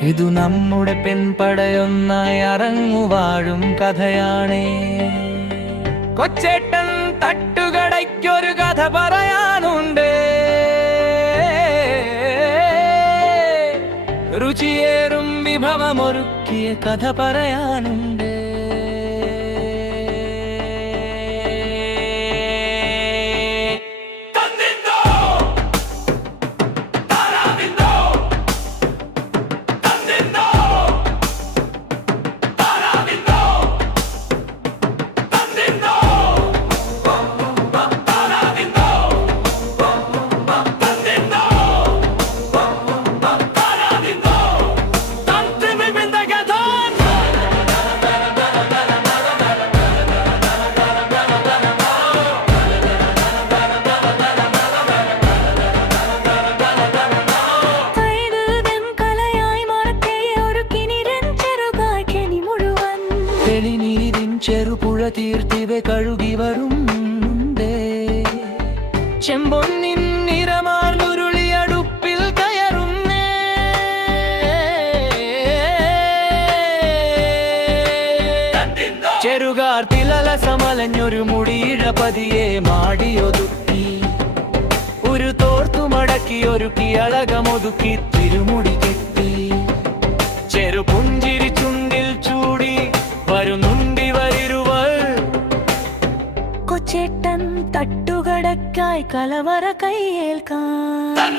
ഇതു നമ്മുടെ പെൺപടയൊന്നായി അറങ്ങുവാഴും കഥയാണേ. കൊച്ചേട്ടൻ തട്ടുകടയ്ക്കൊരു കഥ പറയാനുണ്ട്. രുചിയേറും വിഭവമൊരുക്കിയ കഥ പറയാനുണ്ട്. ചെറുപുഴ തീർത്തിവ കഴുകി വരുന്നുണ്ടേ. ചെമ്പൊന്നിൻ നിറമാർന്നുരുളി അടുപ്പിൽ കയറുന്നേ. ചെറുകാർ തിലല സമലഞ്ഞൊരു മുടിയിഴ പതിയെ മാടിയൊതുക്കി. ഒരു തോർത്തു മടക്കി ഒരുക്കി അളകമൊതുക്കി തിരുമുടി തട്ടുകടക്കായി കലവറ കൈയേൽക്കാൻ